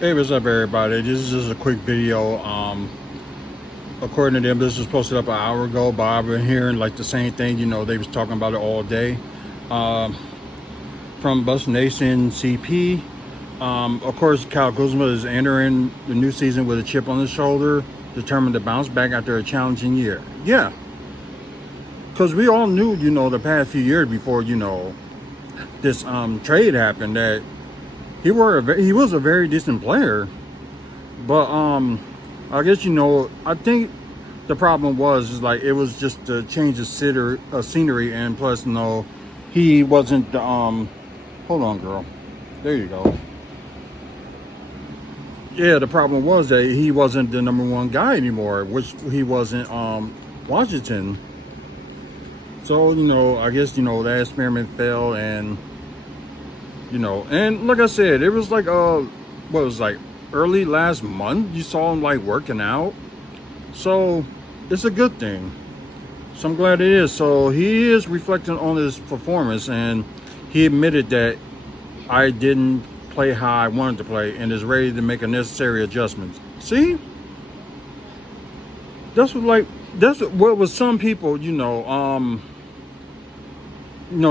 Hey, what's up, everybody? This is just a quick video. According to them, this was posted up an hour ago, but I've been hearing like the same thing. They was talking about it all day. Um, from Bus Nation CP. Of course, Kyle Kuzma is entering the new season with a chip on his shoulder, determined to bounce back after a challenging year. Yeah, because we all knew, the past few years before, this trade happened, that he was a very decent player. But I guess I think the problem was is like it was just a change of scenery, and plus he wasn't the hold on, girl, there you go. Yeah, the problem was that he wasn't the number one guy anymore, which he wasn't Washington. So I guess that experiment failed, and and like I said, it was like what was like early last month you saw him like working out. So it's a good thing. So I'm glad it is. So he is reflecting on his performance, and he admitted that I didn't play how I wanted to play and is ready to make a necessary adjustments. See? That's what was some people,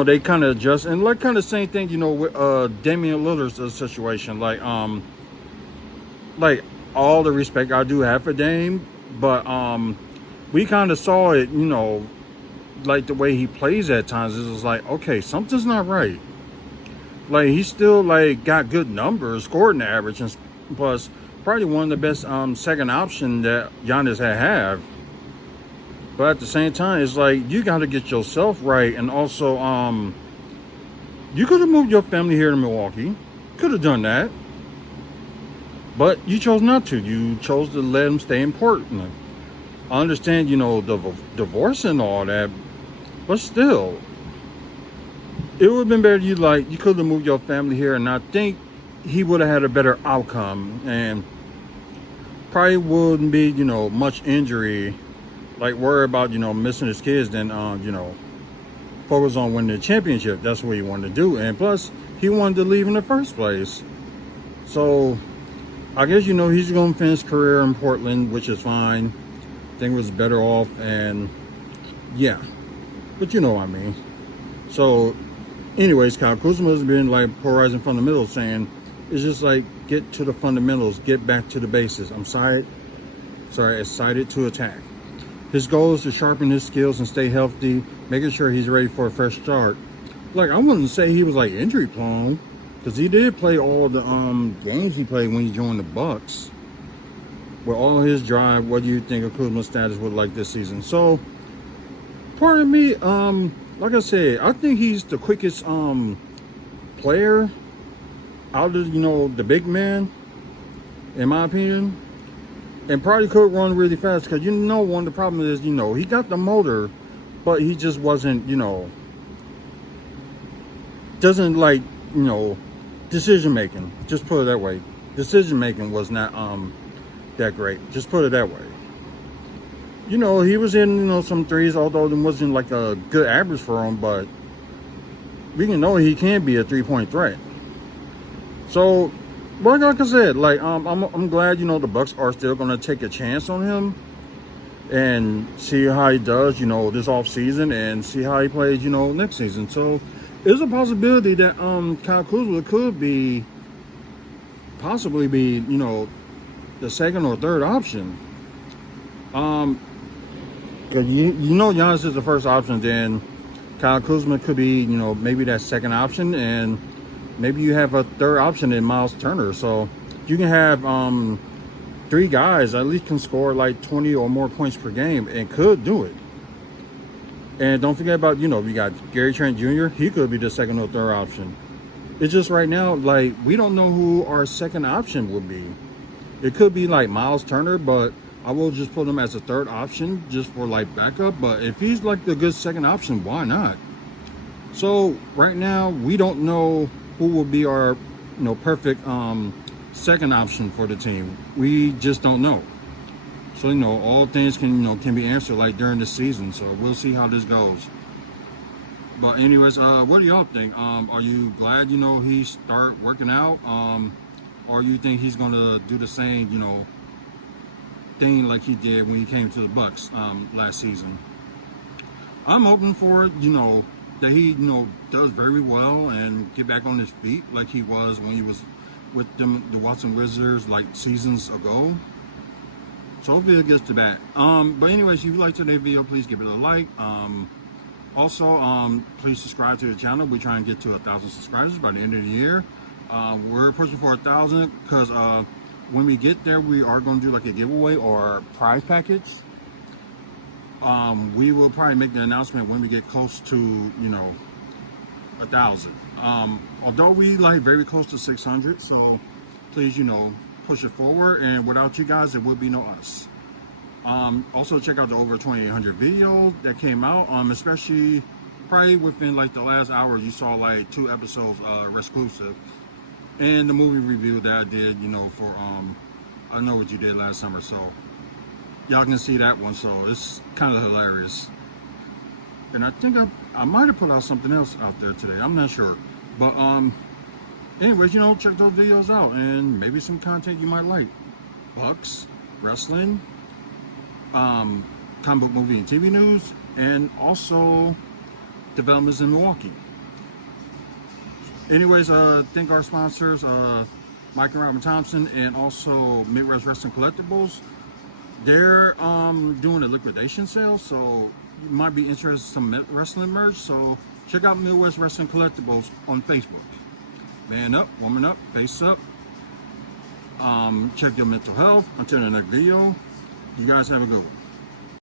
they kind of adjust, and like kind of same thing, with Damian Lillard's situation. Like all the respect I do have for Dame, but we kind of saw it, like the way he plays at times. It's like, okay, something's not right. Like he still like got good numbers, scoring average, and plus probably one of the best second option that Giannis have. But at the same time, it's like you got to get yourself right, and also you could have moved your family here to Milwaukee, could have done that, but you chose not to. You chose to let him stay in Portland. I understand, the divorce and all that, but still, it would have been better. You could have moved your family here, and I think he would have had a better outcome, and probably wouldn't be, much injury, like worry about, missing his kids, than focus on winning the championship. That's what he wanted to do, and plus, he wanted to leave in the first place. So, I guess he's going to finish his career in Portland, which is fine. I think it was better off, and yeah, but you know what I mean. So, anyways, Kyle Kuzma has been like polarizing fundamentals, saying it's just like get to the fundamentals, get back to the basics. Excited to attack. His goal is to sharpen his skills and stay healthy, making sure he's ready for a fresh start. Like I wouldn't say he was like injury prone, because he did play all the games he played when he joined the Bucks. With all his drive, what do you think of Kuzma's status would like this season? So, part of me, like I said, I think he's the quickest player out of the big man, in my opinion, and probably could run really fast. Because one of the problems is he got the motor, but he just wasn't doesn't like decision making. Just put it that way. Decision making was not that great. Just put it that way. He was in some threes, although it wasn't like a good average for him, but we can know he can be a 3-point threat. So, like I said, like I'm glad the Bucks are still gonna take a chance on him and see how he does, this off season, and see how he plays, next season. So, there's a possibility that Kyle Kuzma could possibly be, the second or third option. Because Giannis is the first option, then Kyle Kuzma could be, maybe that second option, and maybe you have a third option in Miles Turner. So you can have three guys at least can score like 20 or more points per game and could do it. And don't forget about, we got Gary Trent Jr. He could be the second or third option. It's just right now, like, we don't know who our second option would be. It could be like Miles Turner, but I will just put him as a third option just for like backup. But if he's like the good second option, why not? So right now, we don't know who will be our, perfect second option for the team. We just don't know. So, all things can be answered like during the season. So we'll see how this goes. But anyways, what do y'all think? Are you glad, he start working out? or you think he's gonna do the same, you know, thing like he did when he came to the Bucks last season. I'm hoping for it, you know, that he, you know, does very well and get back on his feet like he was when he was with them, the Watson Wizards, like seasons ago. So hopefully it gets to that. But anyways, if you like today's video, please give it a like. Also, please subscribe to the channel. We're trying to get to 1,000 subscribers by the end of the year. We're pushing for 1,000 because when we get there, we are going to do like a giveaway or prize package. We will probably make the announcement when we get close to, you know, 1,000. Although we like very close to 600, so please, you know, push it forward. And without you guys, there would be no us. Also check out the over 2,800 videos that came out. Especially probably within like the last hour, you saw like 2 episodes exclusive, and the movie review that I did, you know, for I Know What You Did Last Summer. So y'all can see that one. So it's kind of hilarious. And I think I might have put out something else out there today. I'm not sure. But anyways, you know, check those videos out and maybe some content you might like. Bucks, wrestling, comic book movie and TV news, and also developments in Milwaukee. Anyways, thank our sponsors, Mike and Robin Thompson, and also Midwest Wrestling Collectibles. They're doing a liquidation sale, so you might be interested in some wrestling merch. So check out Midwest Wrestling Collectibles on Facebook. Man up, woman up, face up. Check your mental health. Until the next video, you guys have a good one.